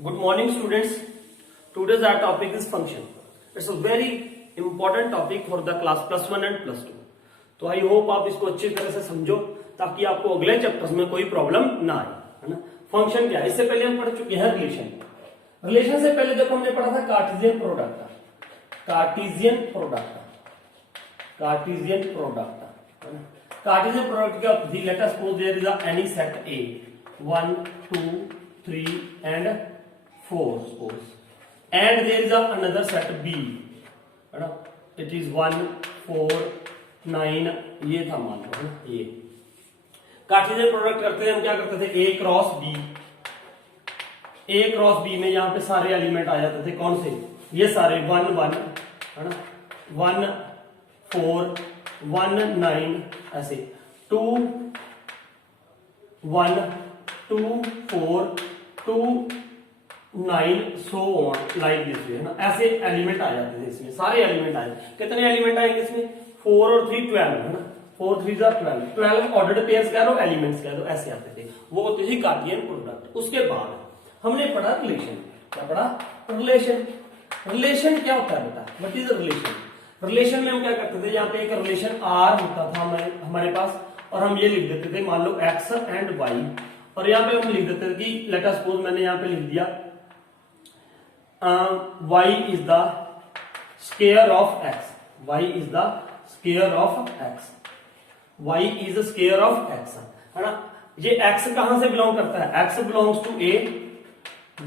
Good morning, students. Today's our topic is function. It's a very important topic for the class +1 and +2. तो I hope आप इसको अच्छी तरह से समझो ताकि आपको अगले चैप्टर्स में कोई प्रॉब्लम ना आए, है ना। फंक्शन क्या है, इससे पहले हम पढ़ चुके हैं रिलेशन। रिलेशन से पहले देखो हमने पढ़ा था कार्टेशियन प्रोडक्ट। कार्टेशियन प्रोडक्ट क्या होती थी? Let us suppose there is any set A 1 2 3 and 4 suppose, and there is another set B, है ना। It is 1 4 9, ये था मान लो, है ना। ये कार्टेशियन प्रोडक्ट करते थे हम, क्या करते थे? A क्रॉस B में यहाँ पे सारे एलिमेंट आ जाते थे। कौन से? ये सारे 1 1, है ना, 1 4 1 9, ऐसे 2 1 2 4 2 9 सो ऑन लाइक दिस, है ना। ऐसे एलिमेंट आ जाते थे इसमें, सारे एलिमेंट आए। कितने एलिमेंट आएंगे इसमें? 4 और 3 12, है ना। 4 3 12 ऑर्डर्ड पेयर्स कह दो, एलिमेंट्स कह दो, ऐसे आते थे। वो होती थी कार्टेशियन प्रोडक्ट। उसके बाद हमने पढ़ा रिलेशन। क्या पढ़ा? रिलेशन। रिलेशन क्या होता है बेटा? What is relation? रिलेशन में हम क्या करते थे? यहाँ पे एक रिलेशन R होता था हमारे पास, और हम ये लिख देते थे मान लो X एंड Y, और यहाँ पे हम लिख देते थे कि लेट अस सपोज मैंने यहाँ पे लिख दिया Y is the square of X। Y is the square of X। Y is the square of X, है ना। ये X कहां से बिलोंग करता है? X belongs to A,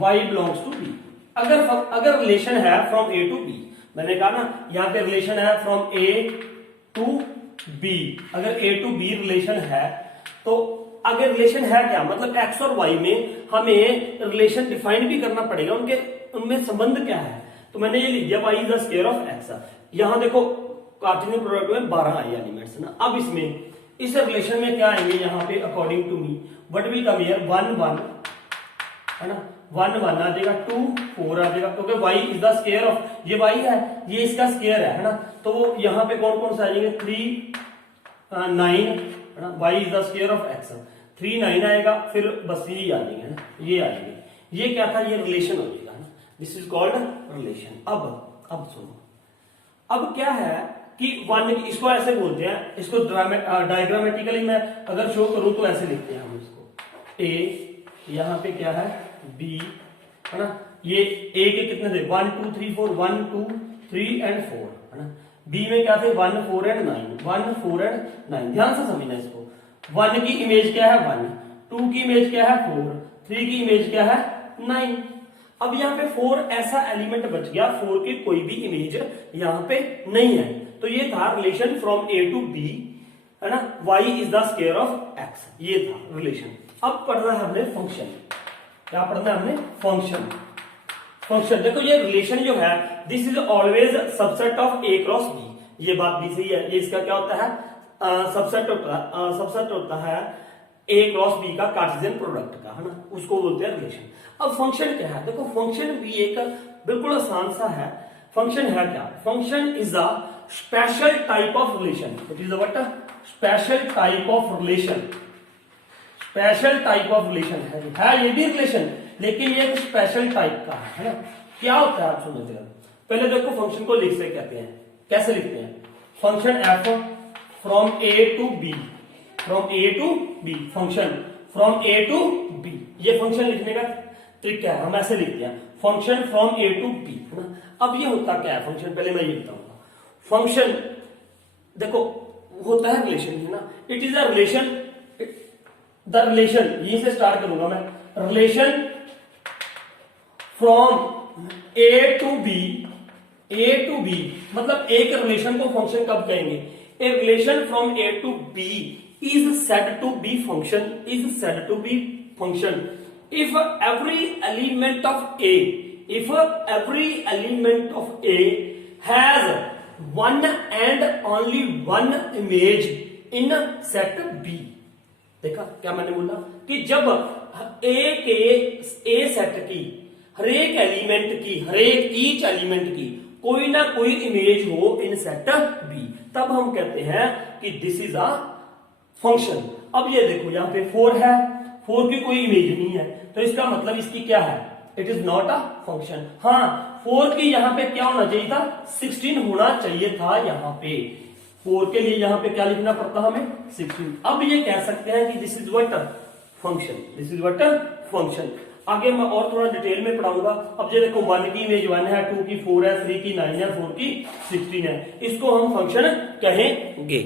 Y belongs to B। अगर रिलेशन है फ्रॉम A टू B, मैंने कहा ना यहाँ पे रिलेशन है फ्रॉम A टू B। अगर A टू B रिलेशन है, तो अगर रिलेशन है क्या मतलब X और Y में हमें रिलेशन डिफाइन भी करना पड़ेगा, उनमें संबंध क्या है। तो मैंने ये लिख दिया Y is the square of X। यहां देखो कार्टेशियन प्रोडक्ट में 12 आए एलिमेंट्स ना। अब इसमें इस रिलेशन में क्या आएंगे? यहाँ पे according to me what will come here? 1 1, है ना। 1 1 आ जाएगा, 2 4 आ जाएगा, क्योंकि Y is the square of, ये Y है, ये इसका स्क्वायर है ना। तो वो यहाँ पे कौन कौन से आ जाएंगे? 3 9, है ना। Y is the square of X, 3 9 आएगा, फिर बस ये आ जाएंगे ना, ये आएंगे। ये क्या था? ये रिलेशन हो जाएगा ना। This is called relation. अब सुनो, अब क्या है कि 1 इसको ऐसे बोलते हैं, इसको डायग्रामेटिकली मैं अगर शो करूं तो ऐसे लिखते हैं हम इसको। A यहाँ पे क्या है? B, है ना। ये A के कितने थे? 1 2 3 4, 1 2 3 एंड 4, है ना। B में क्या थे? 1 4 एंड 9, 1 4 एंड 9। ध्यान से समझना इसको। 1 की इमेज क्या है? 1, 2 की इमेज क्या है? 4, 3 की इमेज क्या है? 9। अब यहाँ पे 4 ऐसा एलिमेंट बच गया, 4 की कोई भी इमेज यहाँ पे नहीं है। तो ये था relation from A to B, है ना। Y is the square of X, ये था रिलेशन। अब पढ़ना है हमने फंक्शन। क्या पढ़ना है हमने? फंक्शन। फंक्शन देखो, ये रिलेशन जो है this is always subset of A cross B। ये बात भी सही है। ये इसका क्या होता है? सबसेट होता है A क्रॉस B का कार्टेशियन प्रोडक्ट का, है ना। उसको बोलते हैं रिलेशन। अब फंक्शन क्या है? देखो फंक्शन भी एक बिल्कुल आसान सा है। फंक्शन है क्या? Function is a special type of relation. It is what? Special type of relation. Special type of relation है ये भी रिलेशन, लेकिन ये एक स्पेशल टाइप का है ना। क्या होता है आप समझिएगा। पहले देखो फंक्शन को लिख से कहते हैं, कैसे लिखते हैं? Function f from A to B, from A to B, function from A to B। ये फंक्शन लिखने का ट्रिक है, हम ऐसे लिखते हैं function from A to B, है ना। अब ये होता क्या है फंक्शन? पहले मैं ये बताऊंगा। फंक्शन देखो होता है रिलेशन, है ना। It is a relation. The relation, यहीं से स्टार्ट करूंगा मैं। Relation from A to B, A to B मतलब एक रिलेशन को फंक्शन कब कहेंगे? A relation from A to B is said to be function, is said to be function if every element of A, if every element of A has one and only one image in set B। देखा क्या मैंने बोला कि जब A set की हरेक element की, हरेक ईच एलिमेंट की कोई ना कोई इमेज हो इन सेट B, तब हम कहते हैं कि दिस इज अ फंक्शन। अब ये देखो यहाँ पे 4 है, 4 की कोई इमेज नहीं है, तो इसका मतलब इसकी क्या है? It is not a function. हाँ 4 की यहाँ पे क्या होना चाहिए था, 16 होना चाहिए था यहाँ पे। 4 के लिए यहाँ पे क्या लिखना पड़ता हमें, 16। अब ये कह सकते हैं कि this is what function, this is what function. आगे मैं और थोड़ा डिटेल में पढ़ाऊंगा। अब ये देखो 1 की इमेज 1 है, 2 की 4 है, 3 की 9 है, 4 की 16 है, इसको हम फंक्शन कहेंगे।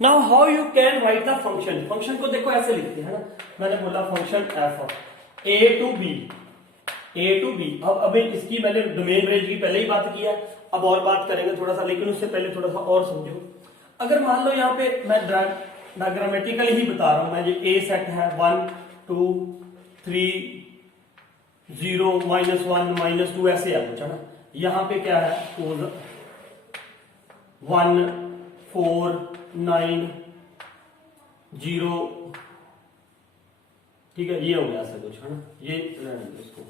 Now how you can write the function. Function को देखो ऐसे लिखते हैं ना, मैंने बोला function F A to B, A to B. अब अभी इसकी मैंने डोमेन रेंज की पहले ही बात की है, अब और बात करेंगे थोड़ा सा, लेकिन उससे पहले थोड़ा सा और समझो। अगर मान लो यहाँ पे मैं डायग्रामेटिकली ही बता रहा हूं, मैं ये ए सेट है 1 2 3 0 -1 -2 ऐसे है कुछ है ना। यहाँ पे क्या है 1 4 9 0, ठीक है, ये हो गया ऐसा कुछ है ना, ये इसको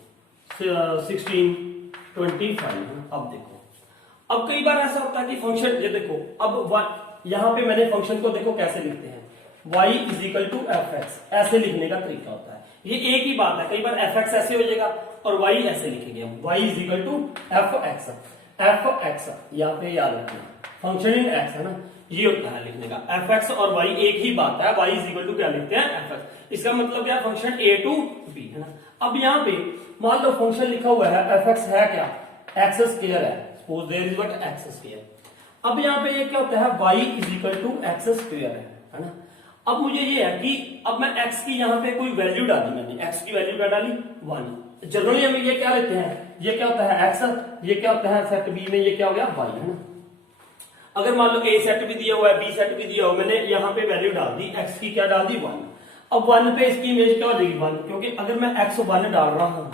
16 25। अब देखो, अब कई बार ऐसा होता है कि फंक्शन, ये देखो अब यहां पे मैंने फंक्शन को देखो कैसे लिखते हैं, y is equal to F X, ऐसे लिखने का तरीका होता है। ये एक ही बात है, कई बार एफ एक्स ऐसे हो जाएगा और y ऐसे लिखेंगे हम, y is equal to F X. F X यहाँ पे याद रखना, फंक्शन इन एक्स है ना, ये होता है लिखने का। एफ एक्स और y एक ही बात है, y इज इक्वल टू क्या लिखते हैं, एफ एक्स। इसका मतलब क्या, फंक्शन ए टू बी है ना। अब यहाँ पे मान लो फंक्शन लिखा हुआ है, एफ एक्स है क्या, एक्स स्क्वायर है, suppose there is what X square. अब यहाँ पे ये क्या होता है, y is equal to X square है ना। अब मुझे ये है कि अब मैं x की यहाँ पे कोई वैल्यू डाली, मैंने x की वैल्यू क्या डाली 1। जनरली हम ये क्या लेते हैं, ये क्या होता है x, ये क्या होता है सेट b में, ये क्या हो गया y है ना। अगर मान लो a सेट भी दिया हुआ है, b सेट भी दिया हुआ, मैंने यहाँ पे वैल्यू डाल दी, x की क्या डाल दी 1। अब 1 पे इसकी इमेज क्या हो जाएगी 1, क्योंकि अगर मैं x 1 डाल रहा हूँ,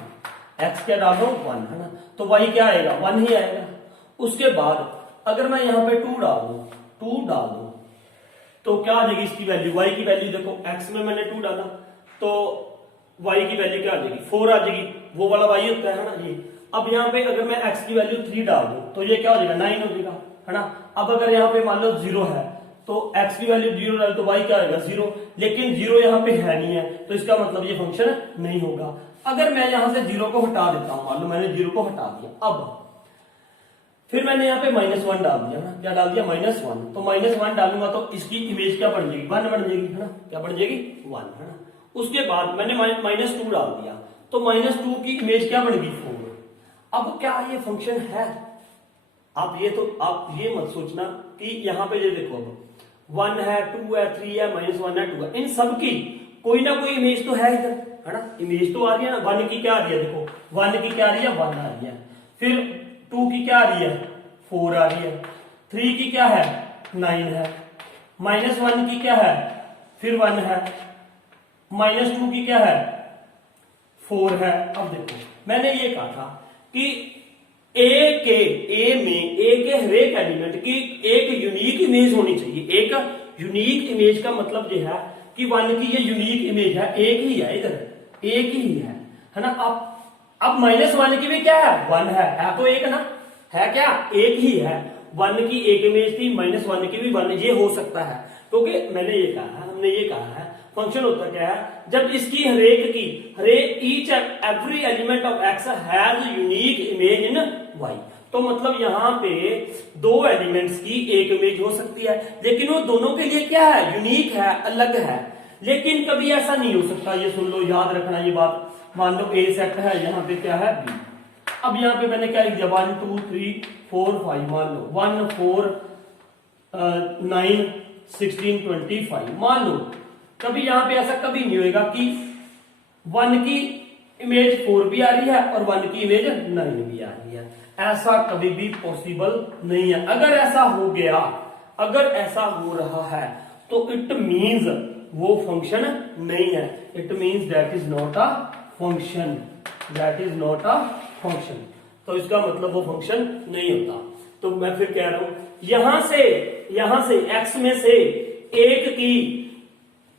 x क्या डाल रहा हूँ 1 है ना, तो y क्या आएगा 1 ही आएगा। उसके बाद अगर मैं यहाँ पे 2 डाल दूं, 2 डाल दूं, तो क्या आ जाएगी इसकी वैल्यू, y की वैल्यू देखो, x में मैंने 2 डाला तो y की वैल्यू क्या आ जाएगी 4 आ जाएगी, वो वाला y होता है ना ये। अब यहाँ पे अगर मैं x की वैल्यू 3 डाल दूं तो ये क्या हो जाएगा 9 हो जाएगा है ना। अब अगर यहाँ पे मान लो 0 है तो x की वैल्यू 0 डाल तो y क्या आएगा 0, लेकिन 0 यहाँ पे है नहीं है, तो इसका मतलब ये फंक्शन नहीं होगा। अगर मैं यहाँ से 0 को हटा देता हूं, मान लो मैंने 0 को हटा दिया, अब फिर मैंने यहाँ पे -1 डाल दिया ना, क्या डाल दिया -1, तो -1 डालूंगा तो इसकी इमेज क्या बन जाएगी 1 बन जाएगी है ना, क्या बन जाएगी 1 है ना। उसके बाद मैंने -2 डाल दिया तो -2 की इमेज क्या बन गई 4। अब क्या ये फंक्शन है, आप ये मत सोचना कि यहाँ पे ये देखो अब 1 है 2 है 3 है -1 है 2 है, इन सब की कोई ना कोई इमेज तो है इधर है ना, इमेज तो आ रही है ना। 1 की क्या आ रही है, देखो 1 की क्या आ रही है 1 आ रही है, फिर 2 की क्या आ रही है 4 आ रही है, 3 की क्या है 9 है, -1 की क्या है फिर 1 है, -2 की क्या है 4 है। अब देखो मैंने ये कहा था कि ए के हर एक एलिमेंट की एक यूनिक इमेज होनी चाहिए। एक यूनिक इमेज का मतलब ये है कि 1 की ये यूनिक इमेज है, एक ही है, इधर एक ही है ना। अब -1 की भी क्या है 1 है तो एक ना, है क्या एक ही है। 1 की एक इमेज थी, -1 की भी 1, ये हो सकता है क्योंकि मैंने ये कहा है, हमने ये कहा है फंक्शन होता क्या है, जब इसकी हरेक each every element of X has unique image in Y. तो मतलब यहाँ पे 2 एलिमेंट्स की एक इमेज हो सकती है, लेकिन वो दोनों के लिए क्या है यूनिक है, अलग है। लेकिन कभी ऐसा नहीं हो सकता, ये सुन लो, याद रखना ये बात। मान लो ए सेट है, यहाँ पे क्या है बी। अब यहाँ पे मैंने क्या लिख दिया 1 2 3 4 5, मान लो 1 4 9 16 25, मान लो कभी यहाँ पे ऐसा कभी नहीं होगा कि 1 की इमेज 4 भी आ रही है और 1 की इमेज 9 भी आ रही है, ऐसा कभी भी पॉसिबल नहीं है। अगर ऐसा हो गया, अगर ऐसा हो रहा है तो इट मींस वो फंक्शन नहीं है, it means that is not a function, that is not a function. तो इसका मतलब वो फंक्शन नहीं होता। तो मैं फिर कह रहा हूं यहां से x में से 1 की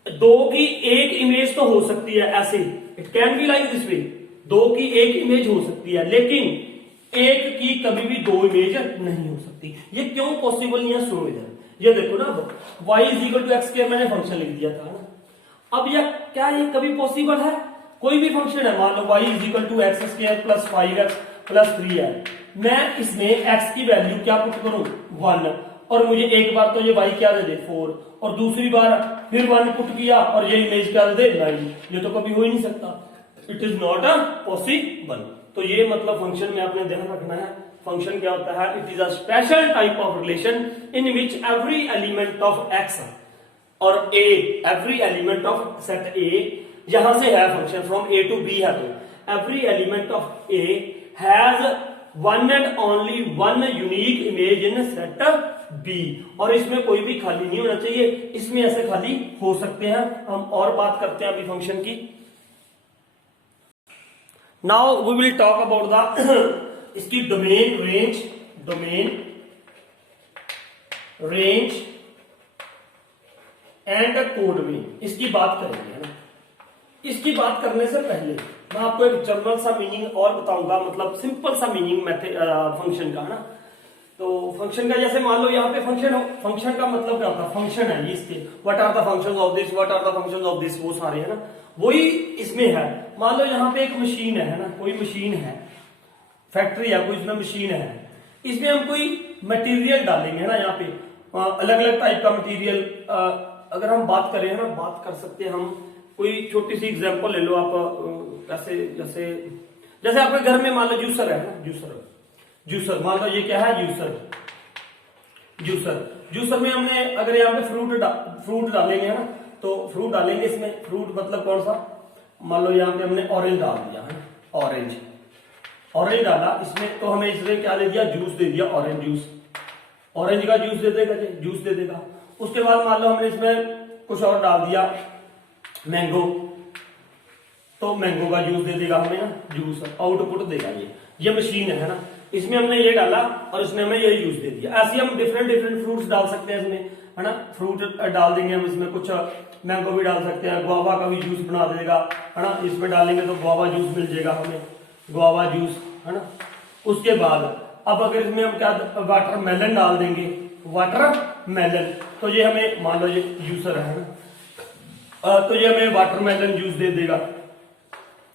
2 की एक इमेज तो हो सकती है, ऐसे it can be like this way, 2 की एक इमेज हो सकती है, लेकिन 1 की कभी भी 2 इमेज नहीं हो सकती। ये क्यों पॉसिबल नहीं है, सुनो इधर, ये देखो ना, y is equal to X square मैंने फंक्शन लिख दिया था ना। अब यह क्या ये कभी पॉसिबल है, कोई भी फंक्शन है, मान लो y is equal to X square plus 5x plus 3 है, मैं इसमें x की वैल्यू क्या पुट करूं 1, और मुझे एक बार तो ये y क्या दे दे 4, और दूसरी बार फिर 1 पुट किया और ये इमेज क्या दे 9, ये तो कभी हो ही नहीं सकता, इट इज नॉट पॉसिबल। तो ये मतलब फंक्शन में आपने ध्यान रखना है, फंक्शन क्या होता है, it is a special type of relation in which every element of x और a, every element of set a, यहां से है function from a to b है, तो every element of a has one and only one unique image in set b, और इसमें कोई भी खाली नहीं होना चाहिए, इसमें ऐसे खाली हो सकते हैं। हम और बात करते हैं अभी फंक्शन की। Now we will talk about the इसकी domain range and codomain इसकी बात करेंगे, है ना। इसकी बात करने से पहले मैं आपको एक जनरल सा मीनिंग और बताऊंगा, मतलब सिंपल सा मीनिंग मेथड फंक्शन का, है ना। तो फंक्शन का जैसे मान लो यहाँ पे फंक्शन का मतलब क्या होता है, फंक्शन है ये इसके, what are the functions of this, what are the functions of this, वो सारे, है ना, वही इसमें है। मान लो यहाँ पे एक मशीन है ना, कोई मशीन है, फैक्ट्री है कोई, इसमें मशीन है, इसमें हम कोई मटेरियल डालेंगे, है ना, यहाँ पे अलग अलग टाइप का मटेरियल। अगर हम बात करें, है ना, बात कर सकते हैं हम, कोई छोटी सी एग्जांपल ले लो आप, कैसे, जैसे आपके घर में मान लो जूसर है ना, जूसर मान लो ये क्या है, जूसर में हमने अगर यहाँ पे फ्रूट डालेंगे, है ना, तो फ्रूट डालेंगे इसमें, फ्रूट मतलब कौन सा, मान लो यहाँ पे हमने ऑरेंज डाल दिया, है ना, ऑरेंज डाला इसमें, तो हमें इसमें क्या दे दिया, जूस दे दिया, ऑरेंज का जूस दे देगा। उसके बाद मान लो हमने इसमें कुछ और डाल दिया, मैंगो, तो मैंगो का जूस दे देगा हमें, ना, जूस आउटपुट देगा ये मशीन है ना, इसमें हमने ये डाला और इसने हमें ये जूस दे दिया। ऐसे हम डिफरेंट फ्रूट्स डाल सकते हैं इसमें, है ना, फ्रूट डाल देंगे हम इसमें, कुछ मैंगो भी डाल सकते हैं, गुआवा का भी जूस बना देगा, है ना, इसमें डालेंगे तो गुआवा जूस मिल जाएगा हमें, गुआवा जूस, है ना। उसके बाद अब अगर इसमें हम क्या वाटरमेलन डाल देंगे, वाटरमेलन, तो ये हमें मान लो ये जूसर है ना, तो ये हमें वाटरमेलन जूस दे देगा।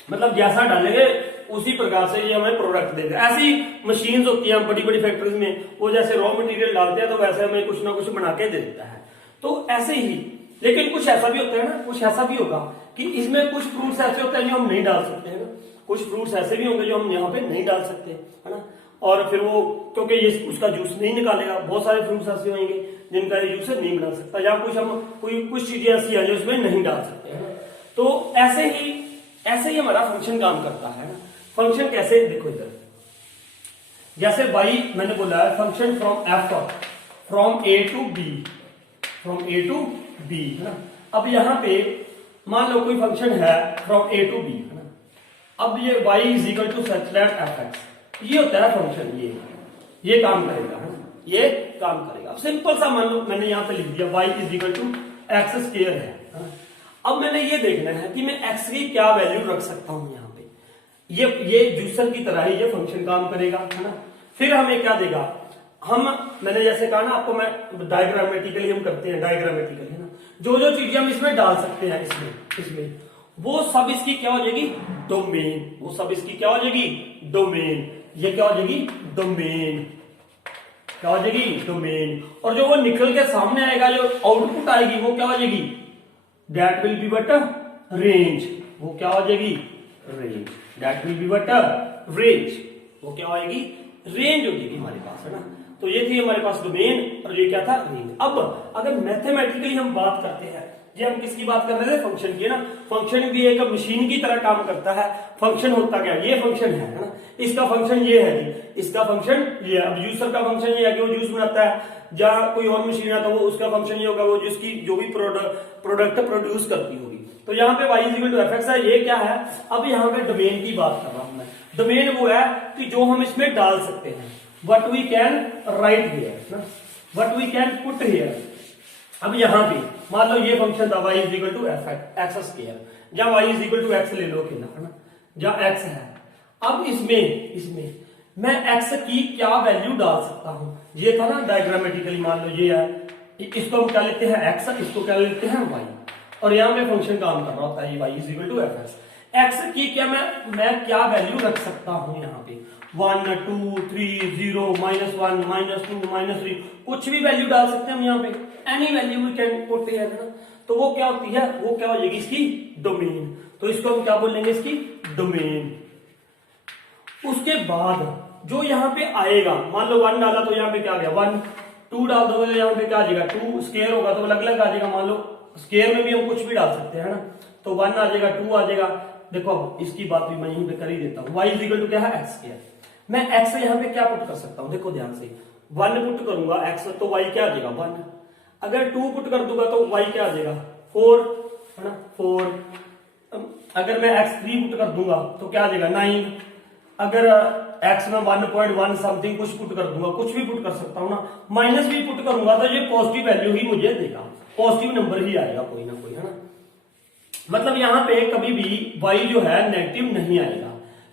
मतलब जैसा डालेंगे उसी प्रकार से ये हमें प्रोडक्ट देगा। ऐसी मशीन्स होती हैं बड़ी बड़ी फैक्ट्रीज में, वो जैसे रॉ मटेरियल डालते हैं तो वैसे हमें कुछ ना कुछ बना के दे देता है। तो ऐसे ही, लेकिन कुछ ऐसा भी होता है ना, कुछ ऐसा भी होगा कि इसमें कुछ फ्रूट्स ऐसे होते हैं जो हम नहीं डाल सकते हैं ना, कुछ फ्रूट्स ऐसे भी होंगे जो हम यहाँ पे नहीं डाल सकते, है ना, और फिर वो क्योंकि ये उसका जूस नहीं निकालेगा। बहुत सारे फ्रूट्स ऐसे होंगे जिनका ये जूस नहीं बना सकता, या कुछ चीजें ऐसी है जो इसमें नहीं डाल सकते, है ना। तो ऐसे ही हमारा फंक्शन काम करता है ना। फंक्शन कैसे, देखो इधर, जैसे y मैंने बोला है function from A to B, है ना। अब यहाँ पे मान लो कोई फंक्शन है फ्रॉम ए टू बी, है ना। अब ये y is equal to such that f(x), ये होता है फंक्शन, ये काम करेगा, है ना, ये काम करेगा। अब सिंपल सा मान लो मैंने यहाँ पे लिख दिया y is equal to X square है ना। अब मैंने ये देखना है कि मैं x की क्या वैल्यू रख सकता हूं यहाँ पे, ये जूसर की तरह ही ये फंक्शन काम करेगा, है ना। फिर हमें क्या देगा, मैंने जैसे कहा ना आपको, मैं डायग्रामेटिकली हम करते हैं, डायग्रामेटिकली, है ना, जो चीजें हम इसमें डाल सकते हैं, इसमें वो सब इसकी क्या हो जाएगी, डोमेन, वो सब इसकी क्या हो जाएगी, डोमेन, ये क्या हो जाएगी, डोमेन, क्या हो जाएगी, डोमेन। और जो वो निकल के सामने आएगा, जो आउटपुट आएगी, वो क्या हो जाएगी, that will be but range, वो क्या हो जाएगी, range, that will be but range, वो क्या हो जाएगी, रेंज हो जाएगी हमारे पास, है ना। तो ये थी हमारे पास डोमेन और ये क्या था, रेंज। अब अगर मैथमेटिकली हम बात करते हैं, ये हम किसकी बात कर रहे थे, फंक्शन की ना। फंक्शन भी एक मशीन की तरह काम करता है। फंक्शन होता क्या, ये फंक्शन है ना, इसका फंक्शन ये है जी, इसका फंक्शन ये है। अब यूजर का फंक्शन ये है कि वो जूस बनाता है, जहां कोई और मशीन है तो वो उसका फंक्शन ये होगा, वो जिसकी जो भी प्रोडक्ट प्रोड्यूस करती होगी। तो यहाँ पे y इक्वल टू fx है, ये क्या है। अब यहाँ पे डोमेन की बात कर रहा हूं मैं। डोमेन वो है कि जो हम इसमें डाल सकते हैं, what we can write here, what we can put here. अब यहाँ पे मान लो ये फंक्शन था y is equal to X square, जहां y is equal to X ले लो अकेला, है ना, जहां x है। अब इसमें मैं x की क्या वैल्यू डाल सकता हूं, ये था ना डायग्रामेटिकली। मान लो ये है, इसको हम क्या लेते हैं x, इसको क्या लेते हैं y, और यहाँ पे फंक्शन काम कर रहा होता है ये y is equal to fx। X की क्या मैं क्या वैल्यू रख सकता हूं यहाँ पे 1 2 3 0 -1 -2 -3 कुछ भी वैल्यू डाल सकते हैं हम यहाँ पे any value we can put here है ना। तो वो क्या होती है, वो क्या हो जाएगी इसकी डोमेन। तो इसको हम क्या बोलेंगे, इसकी डोमेन। उसके बाद जो यहाँ पे आएगा, मान लो 1 डाला तो यहाँ पे क्या आ गया 1, 2 डाल दोगे तो यहाँ पे क्या आ जाएगा 2, स्केयर होगा तो अलग अलग आ जाएगा। मान लो स्केयर में भी हम कुछ भी डाल सकते हैं ना, तो 1 आ जाएगा 2 आ जाएगा। देखो अब इसकी बात भी मैं यहीं पे कर ही देता हूँ। y इक्वल टू क्या है एक्स स्केयर। मैं x यहाँ पे क्या पुट कर सकता हूँ, देखो ध्यान से 1 पुट करूंगा x तो y क्या आ जाएगा 1। अगर 2 पुट कर दूंगा तो y क्या आ जाएगा 4 है ना 4। अगर मैं x 3 पुट कर दूंगा तो क्या आ जाएगा 9। अगर x में 1.1 समथिंग कुछ पुट कर दूंगा, कुछ भी पुट कर सकता हूँ ना, माइनस भी पुट करूंगा तो ये पॉजिटिव वैल्यू ही मुझे देगा, पॉजिटिव नंबर ही आएगा कोई ना कोई, है ना। मतलब यहाँ पे कभी भी y जो है नेगेटिव नहीं आएगा।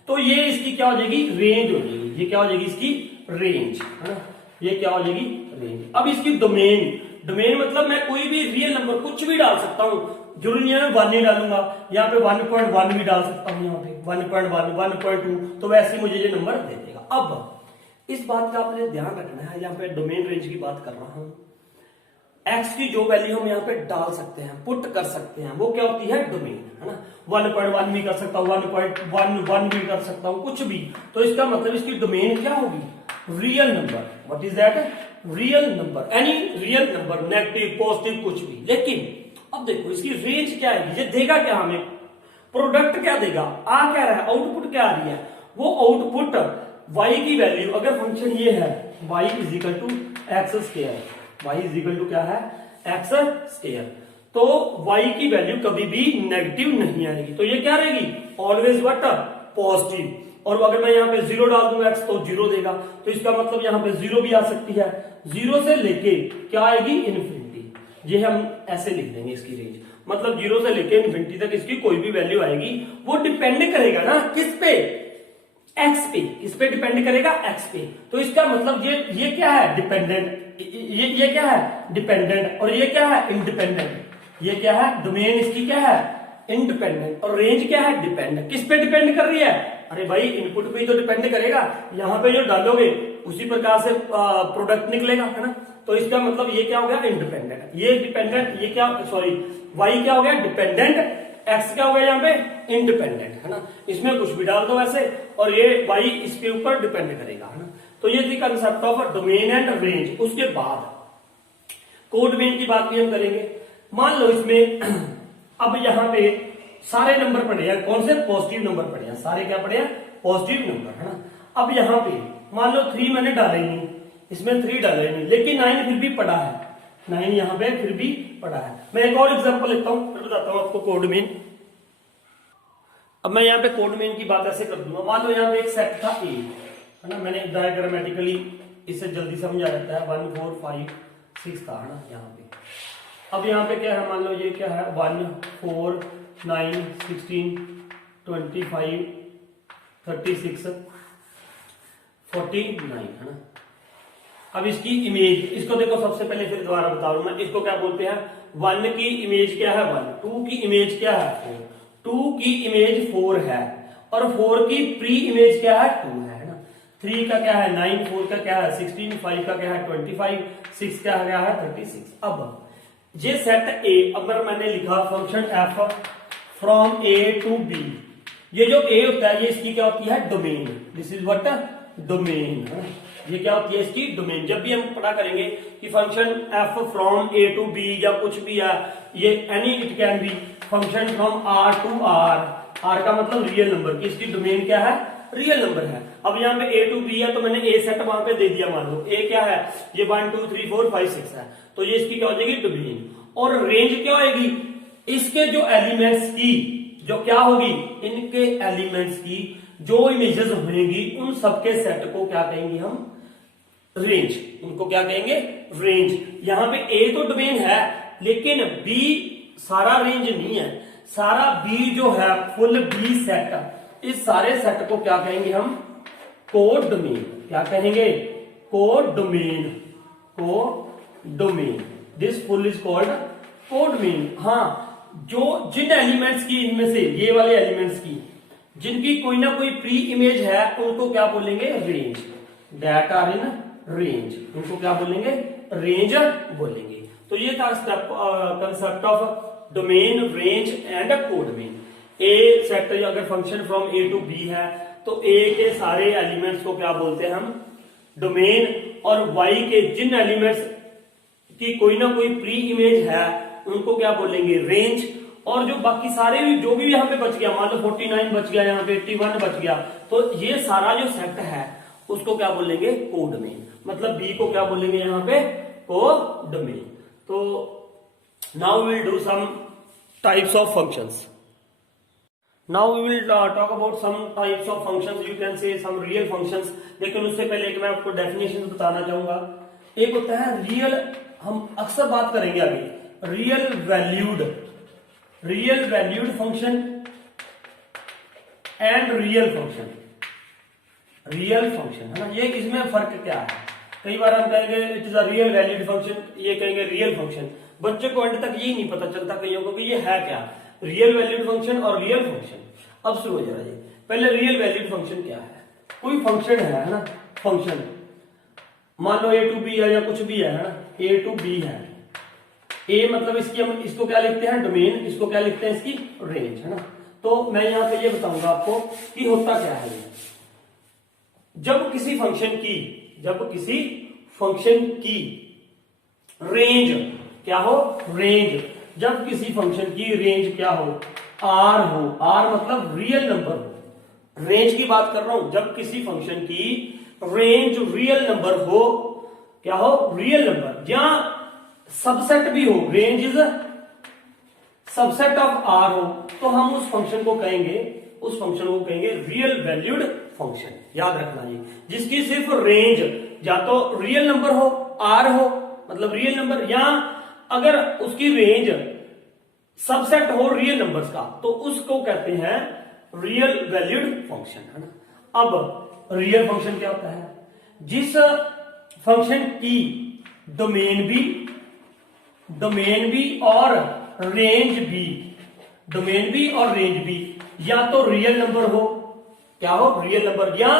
तो ये इसकी क्या हो जाएगी रेंज हो जाएगी, ये क्या हो जाएगी इसकी रेंज, है ना। ये क्या हो जाएगी रेंज। अब इसकी डोमेन, डोमेन मतलब मैं कोई भी रियल नंबर कुछ भी डाल सकता हूँ, जरूरी है मैं 1 ही डालूंगा, यहाँ पे 1.1 भी डाल सकता हूँ, यहाँ पे 1.1 1.2, तो वैसे मुझे ये नंबर दे देगा। अब इस बात का आपने ध्यान रखना है, यहाँ पे डोमेन रेंज की बात कर रहा हूँ। एक्स की जो वैल्यू हम यहाँ पे डाल सकते हैं, पुट कर सकते हैं, वो क्या होती है डोमेन, है ना। 1.1 भी कर सकता हूँ, 1.11 भी कर सकता हूँ, कुछ भी। तो इसका मतलब इसकी डोमेन क्या होगी, real number. What is that, real number, any real number, negative positive कुछ भी। लेकिन अब देखो इसकी रेंज क्या है, ये देगा क्या हमें, प्रोडक्ट क्या देगा, आ क्या रहा है, आउटपुट क्या आ रही है, वो आउटपुट y की वैल्यू, अगर फंक्शन ये है y is equal to X square, y is equal to क्या है एक्स स्क्वायर, तो y की वैल्यू कभी भी नेगेटिव नहीं आएगी। तो ये क्या रहेगी ऑलवेज व्हाट पॉजिटिव। और अगर मैं यहाँ पे 0 डाल दूंगा x तो 0 देगा, तो इसका मतलब यहाँ पे 0 भी आ सकती है, 0 से लेके क्या आएगी इन्फिनिटी। ये हम ऐसे लिख देंगे इसकी रेंज, मतलब 0 से लेके इन्फिनिटी तक इसकी कोई भी वैल्यू आएगी। वो डिपेंड करेगा ना किस पे, एक्स पे, किस पे डिपेंड करेगा एक्स पे। तो इसका मतलब ये क्या है डिपेंडेंट, ये क्या है डिपेंडेंट, और ये क्या है इंडिपेंडेंट। ये क्या है डोमेन इसकी क्या है इंडिपेंडेंट, और रेंज क्या है डिपेंडेंट। किस पे डिपेंड कर रही है, अरे भाई इनपुट पे ही तो डिपेंड करेगा, यहाँ पे जो डालोगे उसी प्रकार से प्रोडक्ट निकलेगा, है ना। तो इसका मतलब ये क्या हो गया इंडिपेंडेंट, ये डिपेंडेंट, ये क्या सॉरी वाई क्या हो गया डिपेंडेंट, एक्स क्या हो गया यहाँ पे इंडिपेंडेंट, है ना। इसमें कुछ भी डाल दो वैसे, और ये वाई इसके ऊपर डिपेंड करेगा, है ना। तो ये थी concept of domain and range. उसके बाद कोडोमेन की बात भी हम करेंगे। मान लो इसमें अब यहाँ पे सारे नंबर पड़े हैं, कौन से पॉजिटिव नंबर पड़े हैं, सारे क्या पड़े हैं पॉजिटिव नंबर, है ना। अब यहाँ पे मान लो 3 मैंने डाले नहीं, इसमें 3 डाले नहीं, लेकिन 9 फिर भी पड़ा है, 9 यहाँ पे फिर भी पड़ा है। मैं एक और एग्जांपल लेता हूं, फिर बताता हूं आपको कोडमेन। अब मैं यहाँ पे कोडमेन की बात ऐसे कर दूंगा, मान लो यहाँ पे एक सेट था ए, है ना। मैंने डायग्रामेटिकली इसे जल्दी समझा जाता है, 1 4 5 6 था, है ना यहाँ पे। अब यहाँ पे क्या है, मान लो ये क्या है 1 4 9 16 25 36 49, है ना। अब इसकी इमेज, इसको देखो सबसे पहले फिर दोबारा बता रहा हूं मैं, इसको क्या बोलते हैं 1 की इमेज क्या है 1, 2 की इमेज क्या है 4, 2 की इमेज 4 है, और 4 की प्री इमेज क्या है 2 है ना। 3 का क्या है 9, 4 का क्या है 16, 5 का क्या है 25, 6 का क्या है 36। अब ये सेट ए, अगर मैंने लिखा function F from A to B, ये जो ए होता है ये इसकी क्या होती है domain, this is what domain, है ना। ये क्या होती है इसकी डोमेन। जब भी हम पता करेंगे कि function F from A to B या कुछ भी है, ये any it can be function from R to R, R का मतलब रियल नंबर की इसकी डोमेन क्या है रियल नंबर है। अब यहाँ पे ए टू बी है तो मैंने ए सेट वहां पे दे दिया, मान लो ए क्या है ये 1 2 3 4 5 6 है, तो ये इसकी क्या हो जाएगी डोमेन। और रेंज क्या होगी, इसके जो एलिमेंट्स की जो क्या होगी, इनके एलिमेंट्स की जो इमेजेस होंगी उन सबके सेट को क्या कहेंगे हम रेंज, उनको क्या कहेंगे रेंज। यहां पे ए तो डोमेन है लेकिन बी सारा रेंज नहीं है, सारा बी जो है फुल बी सेट, इस सारे सेट को क्या कहेंगे हम कोडोमेन। क्या कहेंगे codomain, codomain, this full is called codomain. हाँ जो जिन एलिमेंट्स की, इनमें से ये वाले एलिमेंट्स की जिनकी कोई ना कोई प्री इमेज है उनको क्या बोलेंगे, range. That are in range, उनको क्या बोलेंगे, रेंज बोलेंगे। तो ये था concept of domain, range and codomain. A set अगर function from A to B है तो ए के सारे एलिमेंट्स को क्या बोलते हैं हम, डोमेन, और वाई के जिन एलिमेंट्स की कोई ना कोई प्री इमेज है उनको क्या बोलेंगे, रेंज। और जो बाकी सारे भी जो भी यहाँ पे बच गया, मान लो 49 बच गया, यहाँ पे 81 बच गया, तो ये सारा जो सेट है उसको क्या बोलेंगे, कोडोमेन। मतलब बी को क्या बोलेंगे यहाँ पे, कोडोमेन। तो now we will do some types of functions. Now we will talk about some types of functions. You can say some real functions. लेकिन उससे पहले एक मैं आपको डेफिनेशन बताना चाहूंगा। एक होता है रियल, हम अक्सर बात करेंगे आगे, real valued function and real function. Real function है ना, ये इसमें फर्क क्या है। कई बार हम कहेंगे it is a real valued function, ये कहेंगे रियल फंक्शन। बच्चों को अंत तक यही नहीं पता चलता कईयों को कि ये है क्या, रियल वैल्यूड फंक्शन और रियल फंक्शन। अब शुरू हो जाए, पहले रियल वैल्यूड फंक्शन क्या है। कोई फंक्शन है ना, फंक्शन मान लो ए टू बी है या कुछ भी है ना, ए टू बी है। ए मतलब इसकी हम इसको क्या लिखते हैं, डोमेन, इसको क्या लिखते हैं, इसकी रेंज, है ना। तो मैं यहां पे ये बताऊंगा आपको कि होता क्या है। जब किसी फंक्शन की रेंज क्या हो, रेंज, जब किसी फंक्शन की रेंज क्या हो, आर हो, आर मतलब रियल नंबर हो। रेंज की बात कर रहा हूं, जब किसी फंक्शन की रेंज रियल नंबर हो, क्या हो, रियल नंबर, या सबसेट भी हो, range is subset of R हो, तो हम उस फंक्शन को कहेंगे रियल वैल्यूड फंक्शन। याद रखना जी, जिसकी सिर्फ रेंज या तो रियल नंबर हो, आर हो मतलब रियल नंबर, या अगर उसकी रेंज सबसेट हो रियल नंबर्स का, तो उसको कहते हैं रियल वैल्यूड फंक्शन, है ना। अब रियल फंक्शन क्या होता है, जिस फंक्शन की डोमेन भी और रेंज भी या तो रियल नंबर हो, क्या हो, रियल नंबर, या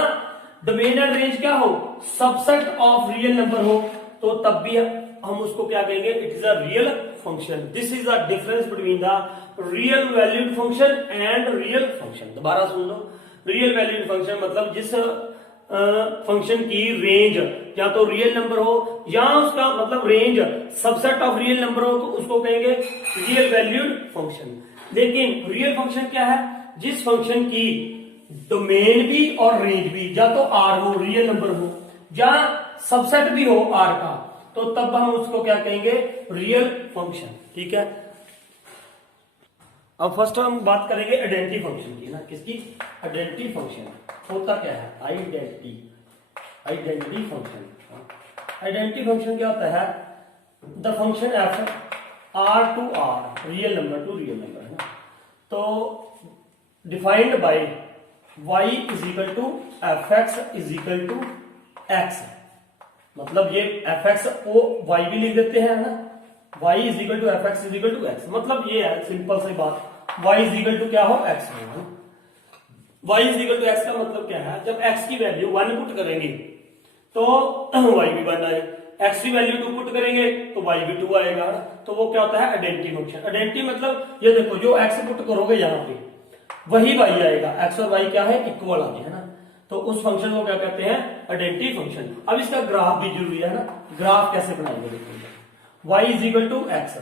डोमेन एंड रेंज क्या हो, सबसेट ऑफ रियल नंबर हो, तो तब भी हम उसको क्या कहेंगे, it is a real function. This is the difference between the real valued function and real function. दोबारा सुन लो, रियल वैल्यूड फंक्शन मतलब जिस फंक्शन की रेंज या तो रियल नंबर हो या उसका मतलब range subset of real number हो, तो उसको कहेंगे रियल वैल्यूड फंक्शन। लेकिन रियल फंक्शन क्या है, जिस फंक्शन की डोमेन भी और रेंज भी या तो आर हो, रियल नंबर हो, या सबसेट भी हो आर का, तो तब हम उसको क्या कहेंगे, रियल फंक्शन। ठीक है, अब फर्स्ट हम बात करेंगे आइडेंटिटी फंक्शन की ना, किसकी, आइडेंटिटी फंक्शन। होता क्या है, आइडेंटिटी फंक्शन। आइडेंटिटी फंक्शन क्या होता है, the function F R to R, real number to real number, है ना। तो defined by y is equal to F X is equal to X, मतलब ये एफ एक्स को y भी लिख देते हैं, है ना, y is equal to F X is equal to X, मतलब ये है सिंपल सी बात, y इज इक्वल टू क्या हो, x हो। y is equal to x का मतलब क्या है, जब x की वैल्यू 1 पुट करेंगे तो y भी 1 आए, x की वैल्यू 2 पुट करेंगे तो y भी 2 आएगा, तो वो क्या होता है, आइडेंटिटी फंक्शन। आइडेंटिटी मतलब ये देखो, जो x पुट करोगे यहाँ पे वही y आएगा, x और y क्या है, इक्वल आ गए, है ना। तो उस फंक्शन को क्या कहते हैं, आइडेंटिटी फंक्शन। अब इसका ग्राफ भी जरूरी है ना, ग्राफ कैसे बनाएंगे देखो, y is equal to X,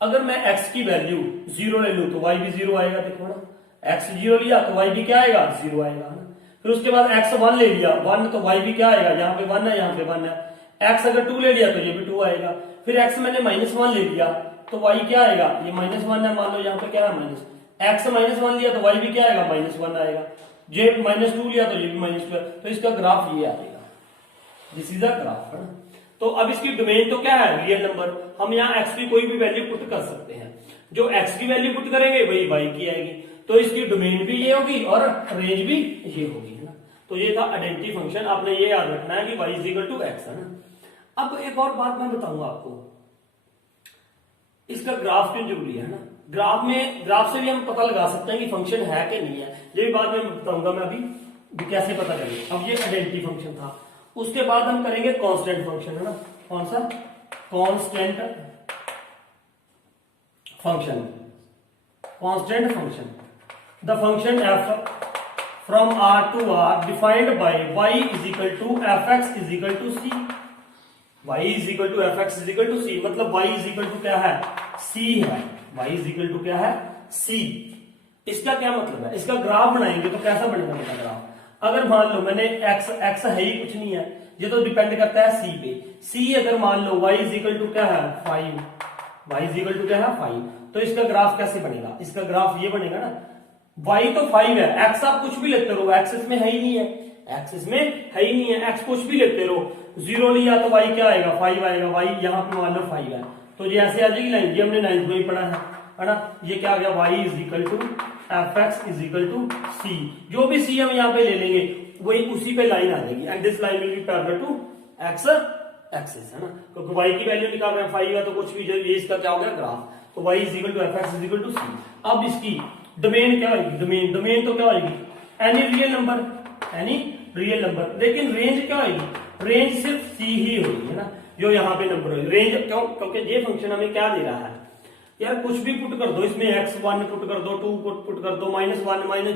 अगर मैं x की वैल्यू 0 ले लूं तो y भी 0 आएगा, देखो ना, x 0 लिया तो y भी क्या आएगा, 0 आएगा, है ना। फिर उसके बाद x 1 ले लिया 1, तो y भी क्या आएगा, यहाँ पे 1 है, यहाँ पे 1 है। x अगर 2 ले लिया तो ये भी 2 आएगा। फिर x मैंने -1 ले लिया तो y क्या आएगा, ये -1 है, मान लो यहाँ पे क्या है माइनस, x -1 लिया तो y भी क्या आएगा, -1 आएगा। जे -2 लिया तो ये भी -2 है, तो इसका ग्राफ ये आएगा, दिस इज अ ग्राफ, है ना। तो अब इसकी डोमेन तो क्या है, रियल नंबर, हम यहाँ x की कोई भी वैल्यू पुट कर सकते हैं, जो x की वैल्यू पुट करेंगे वही y की आएगी, तो इसकी डोमेन भी ये होगी और रेंज भी ये होगी, है ना। तो ये था आइडेंटिटी फंक्शन, आपने ये याद रखना है कि y is equal to x, है ना। अब एक और बात मैं बताऊंगा आपको, इसका ग्राफ क्यों जरूरी है ना। ग्राफ से भी हम पता लगा सकते हैं कि फंक्शन है कि नहीं है, ये भी बाद में बताऊंगा मैं अभी कैसे पता करेंगे। अब ये आइडेंटिटी फंक्शन था, उसके बाद हम करेंगे कांस्टेंट फंक्शन, है ना। कौन सा? Constant function. Constant function, the function f from r to r defined by y is equal to fx is equal to c। y is equal to fx is equal to c, मतलब y is equal to क्या है? c है। y is equal to क्या है? c। इसका क्या मतलब है? इसका ग्राफ बनाएंगे तो कैसा बनेगा बेटा ग्राफ? अगर मान लो मैंने x है ही कुछ नहीं है, ये तो डिपेंड करता है c पे। c अगर मान लो y is equal to क्या है? 5। y is equal to क्या है? 5। तो इसका ग्राफ कैसे बनेगा? इसका ग्राफ ये बनेगा ना, y तो 5 है, x आप कुछ भी लेते रहो, x इसमें है ही नहीं है, x इसमें है ही नहीं है, x कुछ भी लेते रहो, 0 लिया तो y क्या आएगा? 5 आएगा। y यहाँ पे मान लो 5 है, तो ये ऐसे आ जाएगी लाइन, ये हमने 9th में ही पढ़ा है ना। ये क्या आ गया? y is equal to fx is equal to c। जो भी c हम यहाँ पे ले लेंगे वही उसी पे लाइन आ जाएगी, and this line will be parallel to x axis, है ना। क्योंकि y की वैल्यू निकाल रहे हैं, 5 है तो कुछ भी, ये इसका क्या हो गया? ग्राफ। तो y is equal to fx is equal to c। अब इसकी डोमेन क्या होगी? डोमेन तो क्या होगी? एनी रियल नंबर, लेकिन रेंज क्या होगी? रेंज सिर्फ c ही होगी, है ना, जो यहाँ पे नंबर होगी। रेंज क्यों? क्योंकि ये फंक्शन हमें क्या दे रहा है यार? कुछ भी पुट कर दो इसमें, x1 पुट कर दो, 2 पुट कर दो, -1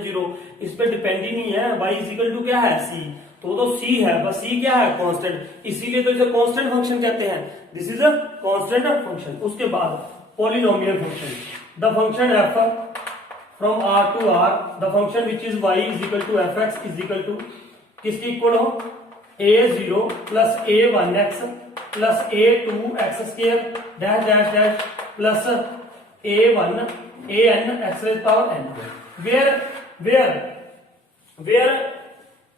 -0, इस पे डिपेंड ही नहीं है। y इज इक्वल टू क्या है? c। तो c है, बस c क्या है? कांस्टेंट, इसीलिए तो इसे कांस्टेंट फंक्शन कहते हैं। This is a constant function. उसके बाद polynomial function, the function f from r to r, the function which is y is equal to fx is equal to किसके इक्वल हो? a0 plus a1x plus a2x square dash dash dash plus a1 an x raised power n, where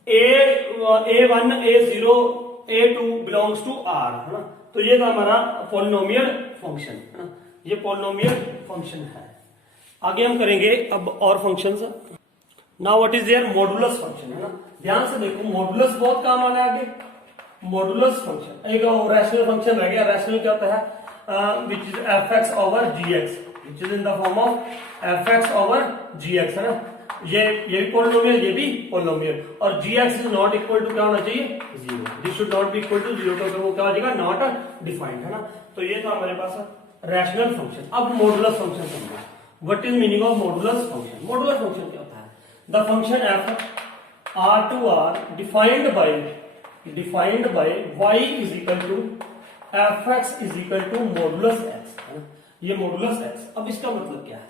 a1 a0 a2 belongs to r, है ना। तो ये था हमारा polynomial function, है ना, ये पॉलिनोमियल फंक्शन है। आगे हम करेंगे अब और functions. Now what is there? Modulus function, है ना। ध्यान से देखो, मॉडुलस बहुत काम आना है आगे। मॉडुलस फंक्शन एक रैशनल फंक्शन रह गया। रैशनल क्या होता है? Which is fx over gx, which is in the form of fx over gx, है ना। ये भी पॉलिनोमियल, ये भी पॉलिनोमियल, और gx is not equal to क्या होना चाहिए? 0। This should not be equal to 0, तो वो क्या हो जाएगा? नॉट डिफाइंड, है ना। तो ये था हमारे पास रैशनल फंक्शन। अब मॉडुलस फंक्शन समझो। What is meaning of modulus function? Modulus function क्या होता है? The function f r to r defined by y is equal to fx is equal to modulus x, है ना। ये modulus x। अब इसका मतलब क्या है?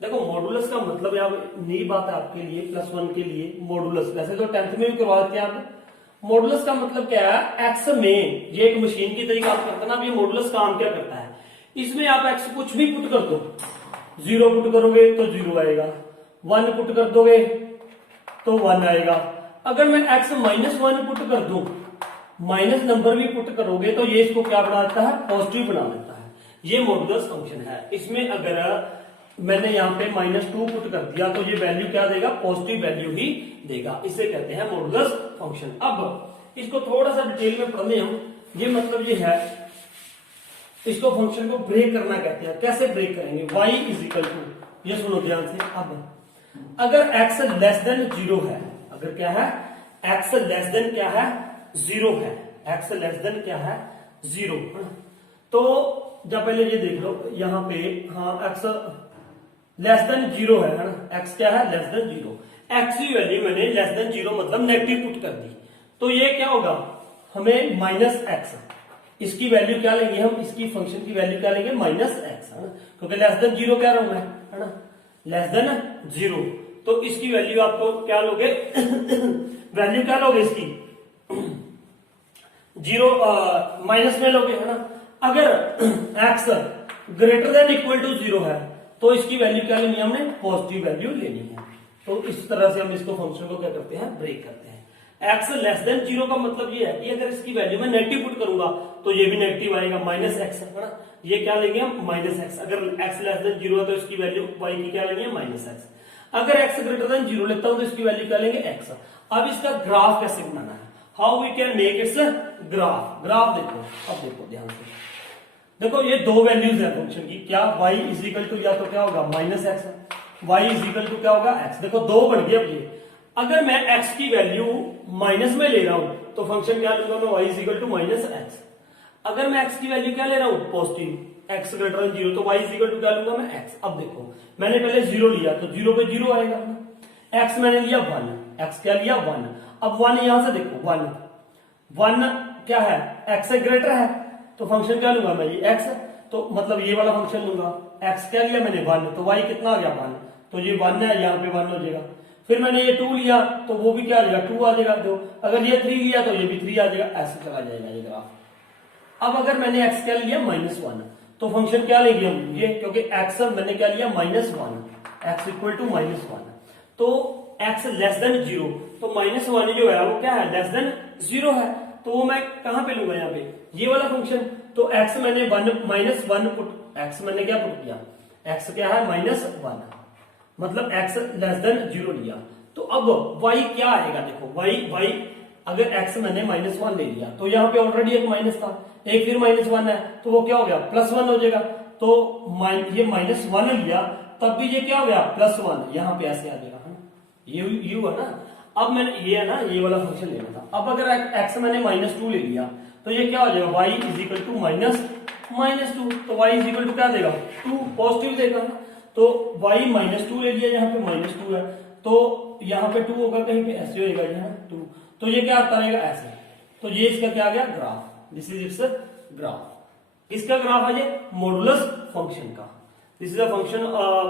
देखो, मॉडुलस का मतलब यहाँ नई बात है आपके लिए, +1 के लिए मॉडुलस। वैसे तो 10th में भी करवा देते हैं आप। मॉडुलस का मतलब क्या है? x में, ये एक मशीन की तरीके आप करते हैं ना, अब ये मॉडुलस काम क्या करता है? इसमें आप x कुछ भी पुट कर दो, 0 पुट करोगे तो 0 आएगा, 1 पुट कर दोगे तो 1 आएगा। अगर मैं x -1 पुट कर दूं, माइनस नंबर भी पुट करोगे तो ये इसको क्या बना देता है? पॉजिटिव बना देता है। ये मॉडुलस फंक्शन है। इसमें अगर मैंने यहाँ पे -2 पुट कर दिया तो ये वैल्यू क्या देगा? पॉजिटिव वैल्यू ही देगा। इसे कहते हैं मॉडुलस फंक्शन। अब इसको थोड़ा सा डिटेल में पढ़ लें हम। ये मतलब ये है, इसको फंक्शन को ब्रेक करना कहते हैं। कैसे ब्रेक करेंगे? y इज इक्वल टू, ये सुनो ध्यान से। अब अगर x लेस देन 0 है, अगर क्या है? x लेस देन क्या है? 0 है। x लेस देन क्या है? 0, तो जब पहले ये देख लो यहाँ पे, हाँ x लेस देन 0 है ना। x क्या है? Less than 0। x की वैल्यू मैंने लेस देन 0 मतलब नेगेटिव पुट कर दी, तो ये क्या होगा? हमें -x, इसकी वैल्यू क्या लेंगे हम? इसकी फंक्शन की वैल्यू क्या लेंगे? -x, है ना, क्योंकि लेस देन 0 क्या रहूंगा, है ना, लेस देन 0। तो इसकी वैल्यू आपको क्या लोगे? वैल्यू क्या लोगे इसकी? 0 माइनस में लोगे, है ना। अगर x greater than equal to 0 है तो इसकी वैल्यू क्या लेनी है? हमने पॉजिटिव वैल्यू लेनी है। तो इस तरह से हम इसको फंक्शन को क्या करते हैं? ब्रेक करते हैं। x लेस देन 0 का मतलब ये है कि अगर इसकी वैल्यू में नेगेटिव पुट करूंगा तो ये भी नेगेटिव आएगा, -x, है ना। ये क्या लेंगे हम? -x। अगर x लेस देन 0 है तो इसकी वैल्यू y की क्या लेंगे? -x। अगर x ग्रेटर देन 0 लेता हूं तो इसकी वैल्यू क्या लेंगे? x। अब इसका ग्राफ कैसे बनाना है? How we can make its graph? Graph देखो, अब देखो ध्यान से। देखो ये दो वैल्यूज है फंक्शन की, क्या y इज इक्वल टू या तो क्या होगा minus x, y is equal to क्या होगा x। देखो दो बढ़ गया अब ये, अगर मैं x की वैल्यू माइनस में ले रहा हूं तो फंक्शन क्या लूंगा मैं y is equal to minus x. अगर मैं x की वैल्यू क्या ले रहा हूं positive, x greater than zero, तो y इज इक्वल टू क्या लूंगा मैं x। अब देखो मैंने पहले जीरो लिया तो जीरो पे जीरो आएगा, x मैंने लिया 1, x क्या लिया 1। अब 1 यहां से देखो 1 क्या है x से ग्रेटर है, तो फंक्शन क्या लूंगा मैं ये x, तो मतलब ये वाला फंक्शन लूंगा। x क्या लिया मैंने 1, तो y कितना आ गया 1, तो ये 1 है यहाँ पे 1 हो जाएगा। फिर मैंने ये 2 लिया तो वो भी क्या आ जाएगा 2 आ जाएगा, दो। अगर ये 3 लिया तो ये भी 3 आ जाएगा, ऐसे चला जाएगा ये ग्राफ। अब अगर मैंने x क्या लिया -1, तो फंक्शन क्या लेंगे हम ये, क्योंकि x मैंने क्या लिया -1, x इक्वल टू -1, तो x लेस देन 0, तो -1 जो है वो क्या है लेस देन 0 है, तो वो मैं कहां पे लूंगा यहाँ पे ये वाला फंक्शन। तो x मैंने -1 पुट, x मैंने क्या पुट किया, x क्या है -1, मतलब x लेस देन 0 लिया। तो अब y क्या आएगा, देखो y अगर x मैंने -1 ले लिया तो यहाँ पे ऑलरेडी एक माइनस था, एक फिर -1 है, तो वो क्या हो गया +1 हो जाएगा। तो ये -1 लिया तब भी ये क्या हो गया +1, यहाँ पे ऐसे आ जाएगा, है ना, ये यू है ना। अब मैंने ये है ना ये वाला फंक्शन लेना था। अब अगर x मैंने -2 ले लिया तो ये क्या हो जाएगा y इज इक्वल टू -2, तो y इज इक्वल टू क्या देगा 2, पॉजिटिव देगा ना। तो y -2 ले लिया, यहाँ पे -2 है तो यहाँ पे 2 होगा, कहीं पे ऐसे होगा यहाँ 2, तो ये क्या आता रहेगा ऐसे। तो ये इसका क्या आ गया graph, this is it's graph. इसका ग्राफ है ये मॉडुलस फंक्शन का, this is a function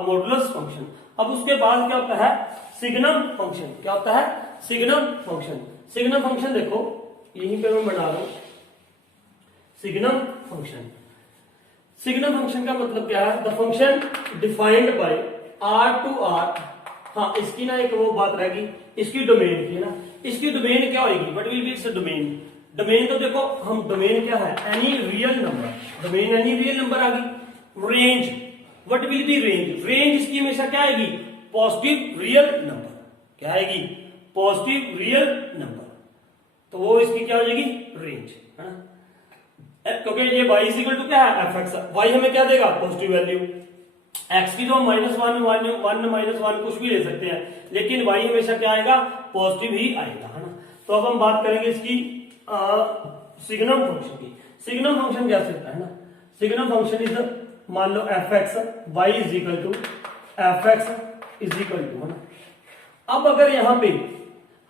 modulus function. अब उसके बाद क्या होता है सिग्नम फंक्शन, क्या होता है सिग्नम फंक्शन। सिग्नम फंक्शन देखो यहीं पे मैं बना रहा हूं सिग्नम फंक्शन। सिग्नम फंक्शन का मतलब क्या है, the function defined by r to r। हाँ इसकी ना एक वो बात रहेगी, इसकी डोमेन की ना, इसकी डोमेन क्या होगी, what will be its domain. Domain तो देखो हम डोमेन क्या है any real number, domain any real number आ गई। Range what will be range, range इसकी हमेशा क्या आएगी पॉजिटिव रियल नंबर, क्या आएगी पॉजिटिव रियल नंबर, तो वो इसकी क्या हो जाएगी रेंज, है ना। क्योंकि ये y इज इक्वल टू क्या है fx, y हमें क्या देगा पॉजिटिव वैल्यू, x की तो हम -1 -1 कुछ भी ले सकते हैं, लेकिन y हमेशा क्या आएगा पॉजिटिव ही आएगा, है ना। तो अब हम बात करेंगे इसकी सिग्नम फंक्शन की। सिग्नम फंक्शन कैसे होता है ना, सिग्नम फंक्शन इज मान लो fx y is equal to fx is equal to, है ना। अब अगर यहां पे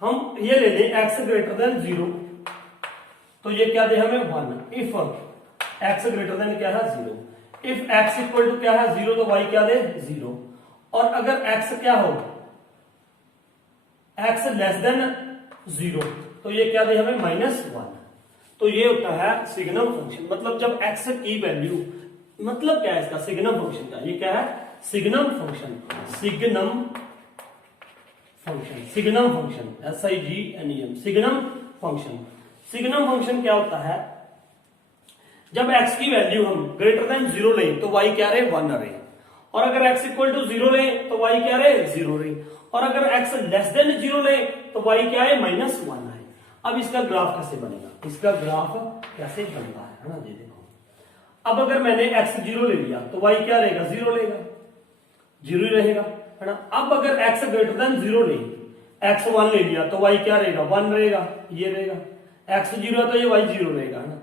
हम ये ले लें x ग्रेटर देन 0, तो ये क्या दे हमें 1, इफ x ग्रेटर देन क्या है 0, इफ x इक्वल टू क्या है 0, तो y क्या दे 0, और अगर x क्या हो x लेस देन 0, तो ये क्या दे हमें -1। तो ये होता है सिग्नम फंक्शन, मतलब जब x की वैल्यू, मतलब क्या है इसका सिग्नम फंक्शन का, ये क्या है signum function, signum function, signum function SIGNEM, signum function. Signum function क्या होता है, जब x की वैल्यू हम ग्रेटर देन 0 लें तो y क्या रहे 1 रहे, और अगर x इक्वल टू 0 लें तो y क्या रहे 0 रहे, और अगर x लेस देन 0 लें तो y क्या है -1 है। अब इसका ग्राफ कैसे बनेगा, इसका ग्राफ कैसे बनता है ना, ये देखो। अब अगर मैंने x 0 ले लिया तो y क्या रहेगा 0 लेगा, 0 ही रहेगा, है ना। अब अगर x ग्रेटर देन 0 ले, x 1 ले लिया तो y क्या रहेगा 1 रहेगा, ये रहेगा। x 0 है तो ये y 0 रहेगा, है ना।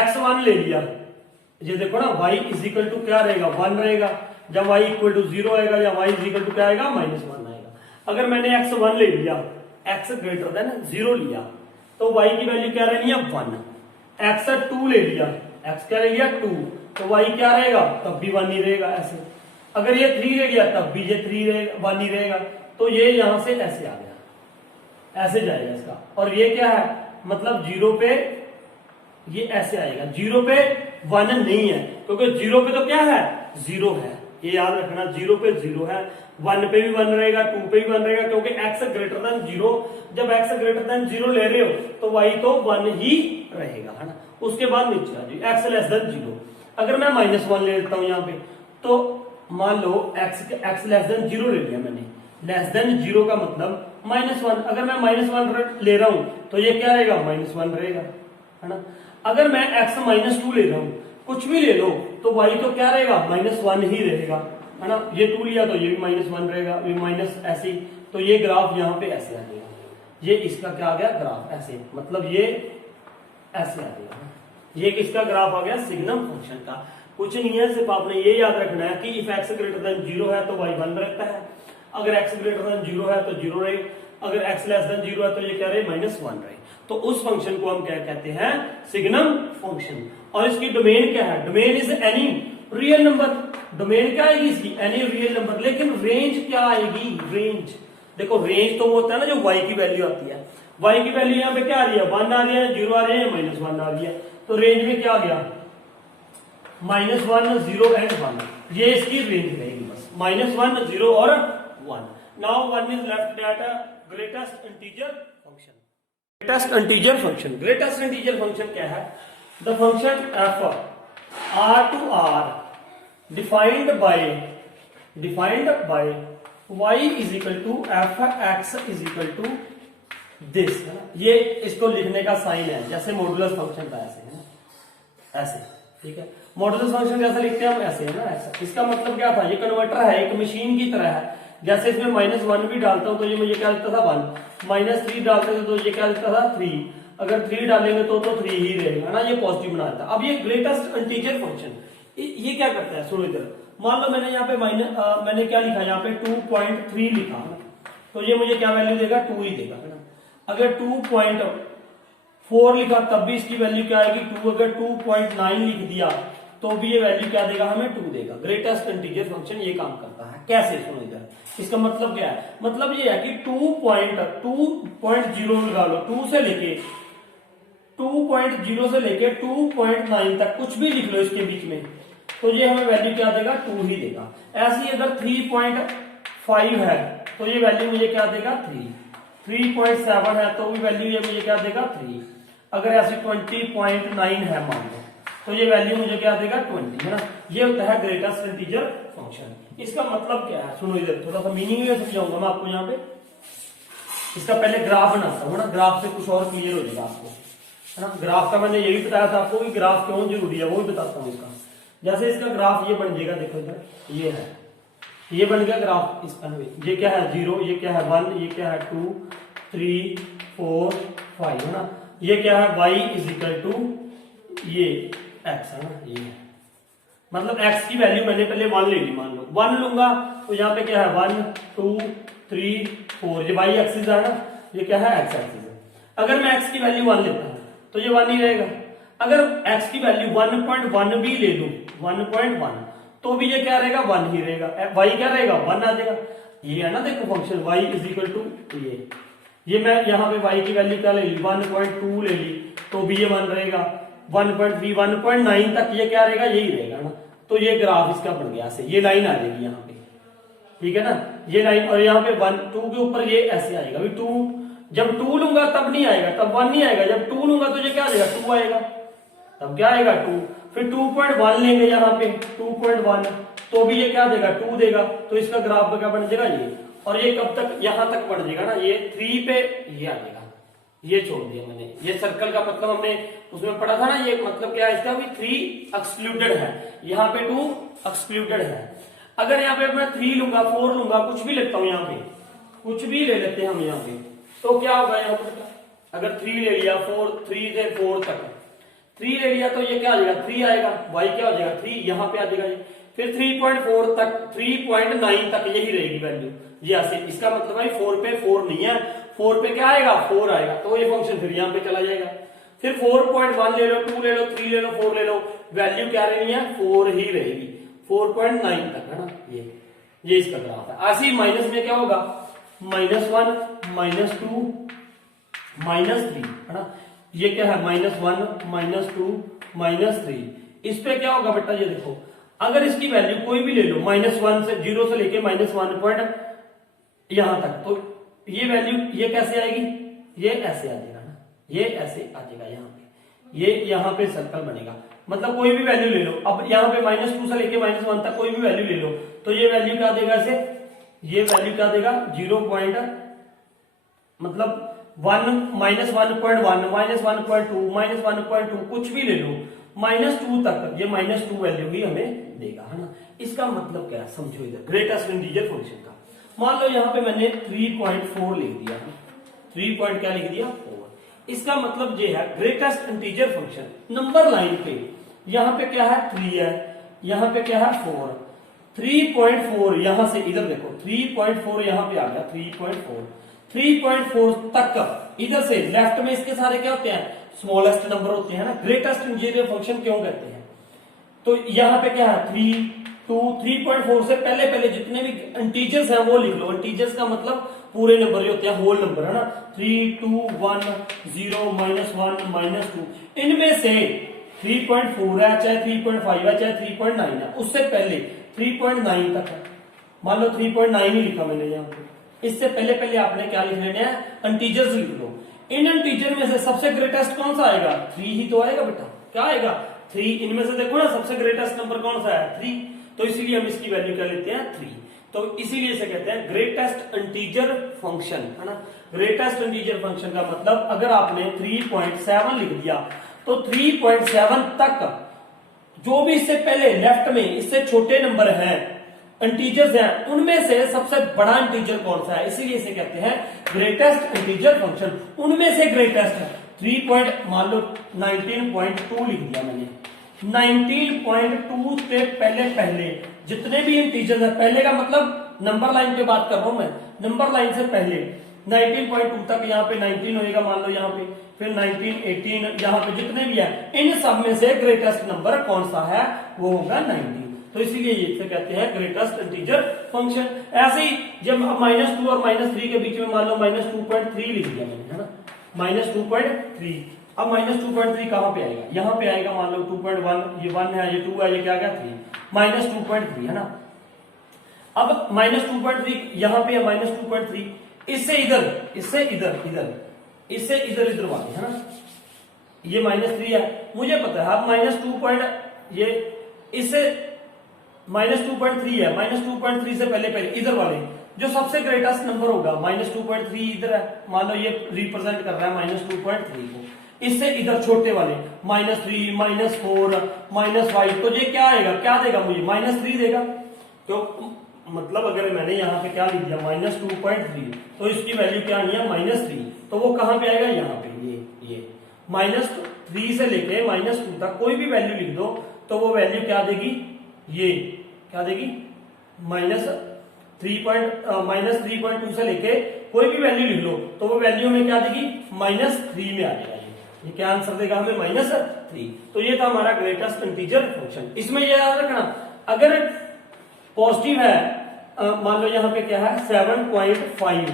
x 1 ले लिया, ये देखो ना y इज इक्वल टू क्या रहेगा 1 रहेगा, जब y इक्वल टू 0 आएगा या y इज इक्वल टू क्या आएगा -1 आएगा। अगर मैंने x 1 ले लिया, x ग्रेटर देन 0 लिया, तो y की वैल्यू क्या रहनी है 1। x 2 ले लिया, x क्या ले लिया 2, तो y क्या रहेगा तब भी 1 ही रहेगा ऐसे। अगर ये 3 ले लिया तब भी ये 3 रहेगा 1 ही रहेगा, तो ये यहां से ऐसे आ गया, ऐसे जाएगा इसका। और ये क्या है मतलब 0 पे ये ऐसे आएगा, 0 पे 1 नहीं है, क्योंकि 0 पे तो क्या है 0 है, ये याद रखना 0 पे 0 है, 1 पे भी 1 रहेगा, 2 पे भी 1 रहेगा, क्योंकि x ग्रेटर देन 0, जब x ग्रेटर देन 0 ले रहे हो तो y तो 1 ही रहेगा, है ना। उसके बाद नीचे आ जाइए x लेस देन 0। अगर मैं -1 ले लेता हूं यहाँ पे, तो मान लो x लेस देन 0 ले लिया मैंने, लेस देन 0 का मतलब -1, अगर मैं -1 ले रहा हूं तो ये क्या रहेगा -1 रहेगा, है ना। अगर मैं x -2 ले रहा हूं, कुछ भी ले लो तो y तो क्या रहेगा -1 ही रहेगा, है ना। ये 2 लिया तो ये भी -1 रहेगा, ये माइनस ऐसे, तो ये ग्राफ यहाँ पे ऐसे आ जाएगा। ये इसका क्या आ गया ग्राफ ऐसे, मतलब ये ऐसे आ जाएगा। ये किसका ग्राफ आ गया सिग्नम फंक्शन का। कुछ नहीं है, सिर्फ आपने ये याद रखना है कि इफ x ग्रेटर देन 0 है तो y 1 रहता है, अगर x ग्रेटर देन 0 है तो 0 रहे, अगर x लेस देन 0 है तो ये क्या रहे -1 रहे। तो उस फंक्शन को हम क्या कहते हैं सिग्नम फंक्शन। और इसकी डोमेन क्या है, domain is any real number. Domain क्या आएगी इसकी एनी रियल नंबर, लेकिन रेंज क्या आएगी, रेंज देखो रेंज तो वो होता है ना जो y की वैल्यू आती है, y की वैल्यू यहाँ पे क्या आ रही है 1 आ रही है, 0 आ रही है, -1 आ रही है, तो रेंज में क्या आ गया -1 0 एंड 1, ये इसकी रेंज रहेगी बस -1 0 और 1। Now 1 is left eight greatest integer function. Greatest integer function, greatest integer function क्या है, the function f r to r defined by y is equal to f x is equal to this, है ना। ये इसको लिखने का sign है जैसे मॉडुलस फंक्शन का ऐसे, है ना ऐसे, ठीक है। मॉडुलस फंक्शन कैसे लिखते हैं हम ऐसे, है ना ऐसा। इसका मतलब क्या था, ये कन्वर्टर है एक मशीन की तरह है, जैसे इसमें -1 भी डालता हूं तो ये मुझे क्या देता था 1, -3 डालते थे तो ये क्या देता था 3, अगर 3 डालेंगे तो 3 ही रहेगा, है ना, ये पॉजिटिव बना देता। अब ये ग्रेटेस्ट इंटीजर फंक्शन ये क्या करता है, सुनो इधर, मान लो मैंने यहाँ पे मैंने क्या लिखा यहाँ पे 2.3 लिखा, है ना, तो ये मुझे क्या वैल्यू देगा 2 ही देगा, है ना। अगर 2.4 लिखा तब भी इसकी वैल्यू क्या आएगी 2, अगर 2.9 लिख दिया तो भी ये वैल्यू क्या देगा हमें 2 देगा। ग्रेटेस्ट इंटीजर फंक्शन ये काम करता है कैसे, सुनो इधर, इसका मतलब क्या है, मतलब ये है कि 2.0 लगा लो, 2 से लेके 2.0 से लेके 2.9 तक कुछ भी लिख लो इसके बीच में, तो ये हमें वैल्यू क्या देगा 2 ही देगा। ऐसे ही अगर 3.5 है तो ये वैल्यू मुझे क्या देगा 3, 3.7 है तो भी वैल्यू ये मुझे क्या देगा 3, अगर ऐसे 20.9 है मान लो तो ये वैल्यू मुझे क्या देगा 20, है ना। ये होता है ग्रेटेस्ट इंटीजर फंक्शन। इसका मतलब क्या है, सुनो इधर, थोड़ा सा मीनिंग में समझाऊंगा मैं आपको यहाँ पे। इसका पहले ग्राफ बनाता हूँ ना, ग्राफ से कुछ और क्लियर हो जाएगा आपको, है ना। ग्राफ का मैंने ये भी बताया था आपको कि ग्राफ क्यों जरूरी है, वो भी बताता हूँ इसका। जैसे इसका ग्राफ ये बन जाएगा, देखो इधर ये है, ये बन गया ग्राफ इसका, ये क्या है 0, ये क्या है 1, ये क्या है 2 3 4 5, है ना। ये क्या है y इज इक्वल टू ये x, है ना, ये है, मतलब x की वैल्यू मैंने पहले 1 ले ली, मान लो 1 लूंगा तो यहाँ पे क्या है 1 2 3 4, ये y एक्सिस है ना, ये क्या है x एक्सिस है। अगर मैं x की वैल्यू 1 लेता हूं तो ये 1 ही रहेगा, अगर x की वैल्यू 1.1 भी ले लूं 1.1 तो भी ये क्या रहेगा 1 ही रहेगा, y क्या रहेगा 1 आ जाएगा। ये है ना देखो function y is equal to ये मैं यहाँ पे y की वैल्यू क्या ले ली 1.2 ले ली तो भी ये 1 रहेगा, 1.3 1.9 तक ये क्या रहेगा यही रहेगा ना। तो ये ग्राफ इसका बन गया ऐसे, ये लाइन आ जाएगी यहाँ पे, ठीक है ना, ये लाइन, और यहाँ पे 1 2 के ऊपर ये ऐसे आएगा, अभी 2 जब 2 लूंगा तब नहीं आएगा, तब 1 नहीं आएगा, जब 2 लूंगा तो ये क्या आ जाएगा 2 आएगा, तब क्या आएगा 2, फिर 2.1 लेंगे यहाँ पे 2.1 तो भी ये क्या देगा 2 देगा, तो इसका ग्राफ क्या बन जाएगा ये, और ये कब तक यहां तक बढ़ जाएगा ना, ये 3 पे ये आ जाएगा, ये छोड़ दिया मैंने, ये सर्कल का मतलब हमने उसमें पढ़ा था ना, ये मतलब क्या है इसका भी 3 एक्सक्लूडेड है, यहाँ पे 2 एक्सक्लूडेड है। अगर यहाँ पे मैं 3 लूंगा 4 लूंगा कुछ भी लेता हूँ, यहाँ पे कुछ भी ले लेते हैं हम यहाँ पे, तो क्या होगा यहाँ पे, अगर 3 ले लिया 3 से 4 तक 3 ले लिया तो ये क्या आ जाएगा 3 आएगा, y क्या हो जाएगा 3 यहाँ पे आ जाएगा, फिर 3.4 तक 3.9 तक यही रहेगी वैल्यू, ये ऐसे, इसका मतलब भाई 4 पे 4 नहीं है, 4 पे क्या आएगा 4 आएगा, तो ये फंक्शन फिर यहाँ पे चला जाएगा। फिर 4.1 ले लो 2 ले लो 3 ले लो 4 ले लो, वैल्यू क्या रहनी है 4 ही रहेगी, 4.9 तक, है ना। ये इसका ग्राफ है। ऐसे ही माइनस में क्या होगा -1 -2 -3, है ना, ये क्या है -1 -2 -3, इस पे क्या होगा बेटा, ये देखो अगर इसकी वैल्यू कोई भी ले लो -1 से 0 से लेके -1 पॉइंट यहां तक, तो ये वैल्यू ये कैसे आएगी, ये ऐसे आ जाएगा ना, ये ऐसे आ जाएगा यहाँ पे, ये यहाँ पे सर्कल बनेगा, मतलब कोई भी वैल्यू ले लो, अब यहाँ पे -2 से लेके -1 तक कोई भी वैल्यू ले लो तो ये वैल्यू क्या देगा ऐसे, ये वैल्यू क्या देगा 0 पॉइंट मतलब 1 -1.1 -1.2 -1.2 कुछ भी ले लो -2 तक ये -2 वैल्यू ही हमें देगा, है ना। इसका मतलब क्या है समझो इधर, ग्रेटेस्ट इंटीजर फंक्शन का। मान लो यहाँ पे मैंने 3.4 लिख दिया, 3 पॉइंट क्या लिख दिया 4। इसका मतलब ये है greatest integer function number line पे, यहाँ पे क्या है 3 है, यहाँ पे क्या है 4, 3.4 यहां से इधर देखो 3.4 यहां पे आ गया 3.4 तक इधर से लेफ्ट में इसके सारे क्या होते हैं स्मॉलेस्ट नंबर होते हैं ना, ग्रेटेस्ट इंटीजर फंक्शन क्यों कहते हैं। तो यहाँ पे क्या है 3, 2, 3.4 से पहले पहले जितने भी इंटीजर्स हैं वो लिख लो। इंटीजर्स का मतलब पूरे नंबर जो होते हैं होल नंबर, है ना। 3, 2, 1, 0, -1, -2, इनमें से 3.4 है चाहे 3.5 है चाहे 3.9 है, उससे पहले 3.9 तक है। मान लो 3.9 ही लिखा मैंने यहाँ पे, इससे पहले पहले आपने क्या लिख लेना है इंटीजर्स लिख लो। इन इंटीजर में से सबसे ग्रेटेस्ट कौन सा आएगा 3 ही तो आएगा बेटा, क्या आएगा 3। इनमें से देखो ना सबसे ग्रेटेस्ट नंबर कौन सा है 3, तो इसीलिए हम इसकी वैल्यू क्या लेते हैं 3। तो इसीलिए इसे कहते हैं ग्रेटेस्ट इंटीजर फंक्शन, है ना। ग्रेटेस्ट इंटीजर फंक्शन का मतलब अगर आपने 3.7 लिख दिया तो 3.7 तक जो भी इससे पहले लेफ्ट में इससे छोटे नंबर हैं इंटीजर्स हैं, उनमें से सबसे बड़ा इंटीजर कौन सा है, इसीलिए इसे कहते हैं ग्रेटेस्ट इंटीजर फंक्शन। उनमें से ग्रेटेस्ट है 3 मान लो 19.2 लिख दिया मैंने, 19.2 से पहले पहले जितने भी इंटीजर्स है, पहले का मतलब नंबर लाइन पे बात कर रहा हूं मैं, नंबर लाइन से पहले 19.2 तक यहाँ पे 19 होएगा मान लो यहाँ पे, फिर 19, 18 यहाँ पे जितने भी है इन सब में से ग्रेटेस्ट नंबर कौन सा है वो होगा 19। तो इसीलिए इसे कहते हैं ग्रेटेस्ट इंटीजर फंक्शन। ऐसे ही जब -2 और -3 के बीच में मान लो -2.3 लिख दिया मैंने, है ना, -2.3। अब -2.3 कहां पे आएगा, यहाँ पे आएगा। मान लो 2.1 ये 1 है, ये 2 है, ये क्या गया 3, -2.3 है ना। अब -2.3 यहाँ पे है -2.3, इससे इधर इससे इधर इधर इससे इधर इधर वाले, है ना, ये -3 है मुझे पता है। अब -2 ये इससे -2.3 है, -2.3 से पहले पहले इधर वाले जो सबसे ग्रेटेस्ट नंबर होगा -2.3 इधर है, मान लो ये रिप्रेजेंट कर रहा है -2.3 को। इससे इधर छोटे वाले -3, -4, -5, तो ये क्या आएगा, क्या देगा मुझे -3 देगा। तो मतलब अगर मैंने यहाँ पे क्या लिख दिया -2.3 तो इसकी वैल्यू क्या आनी है -3, तो वो कहां पे आएगा यहाँ पे, ये -3 से लेके -2 तक कोई भी वैल्यू लिख दो तो वो वैल्यू क्या देगी, ये क्या देगी -3.2 से लेके कोई भी वैल्यू लिख लो तो वो वैल्यू में क्या देगी -3 में आ जाएगा। ये क्या आंसर देगा हमें -3। तो ये था हमारा ग्रेटेस्ट इंटीजर फंक्शन। इसमें ये याद रखना अगर पॉजिटिव है, मान लो यहाँ पे क्या है 7.5,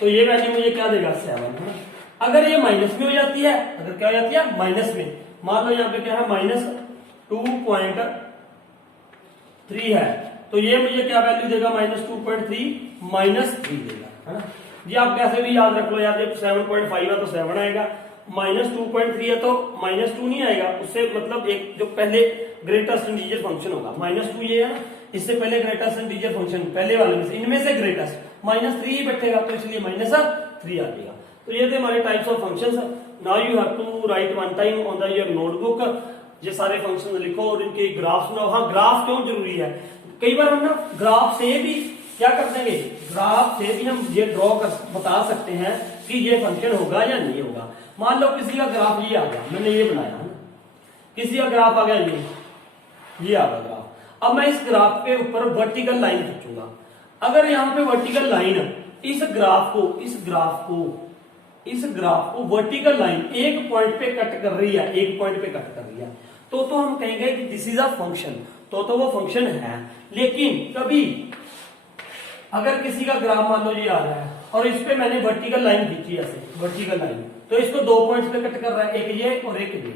तो ये वैल्यू मुझे क्या देगा 7, है ना। अगर ये माइनस में हो जाती है, अगर क्या हो जाती है माइनस में, मान लो यहाँ पे क्या है -2.3 है, तो ये मुझे क्या वैल्यू देगा -2.3 देगा, है ना। ये आप कैसे भी याद रख लो यार, 7.5 है तो 7 आएगा, -2.3 है तो -2 नहीं आएगा, उससे मतलब एक जो पहले ग्रेटेस्ट इंटीजर फंक्शन होगा -2 ये है ना, इससे पहले ग्रेटेस्ट इंटीजर फंक्शन पहले वाले में से इनमें से ग्रेटेस्ट -3 ही बैठेगा, तो इसलिए -3 आ जाएगा। तो ये थे हमारे types of functions. Now you have to write one time on the your notebook, ये सारे फंक्शन लिखो और इनके ग्राफ्स बनाओ। हाँ, ग्राफ क्यों जरूरी है, कई बार हम ना ग्राफ से भी क्या कर देंगे, ग्राफ से भी हम ये ड्रॉ कर बता सकते हैं कि ये फंक्शन होगा या नहीं होगा। मान लो किसी का ग्राफ ये आ गया, मैंने ये बनाया है, किसी का ग्राफ आ गया ये आ गया ग्राफ। अब मैं इस ग्राफ के ऊपर वर्टिकल लाइन खींचूंगा। अगर यहाँ पे वर्टिकल लाइन इस ग्राफ को वर्टिकल लाइन एक पॉइंट पे कट कर रही है, एक पॉइंट पे कट कर रही है, तो हम कहेंगे कि दिस इज अ फंक्शन, तो वो फंक्शन है। लेकिन कभी अगर किसी का ग्राफ मान लो ये आ रहा है और इस पे मैंने वर्टिकल लाइन खींची, ऐसे वर्टिकल लाइन, तो इसको 2 पॉइंट्स पे कट कर रहा है, एक ये और एक ये,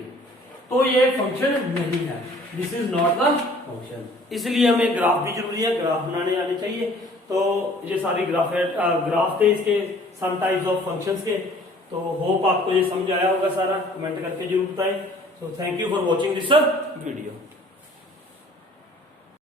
तो ये फंक्शन नहीं है, this is not the function. इसलिए हमें ग्राफ भी जरूरी है, ग्राफ बनाने आने चाहिए। तो ये सारी ग्राफ थे इसके सम टाइप्स ऑफ फंक्शंस के। तो होप आपको ये समझ आया होगा सारा, कमेंट करके जरूर बताएं। So thank you for watching this video.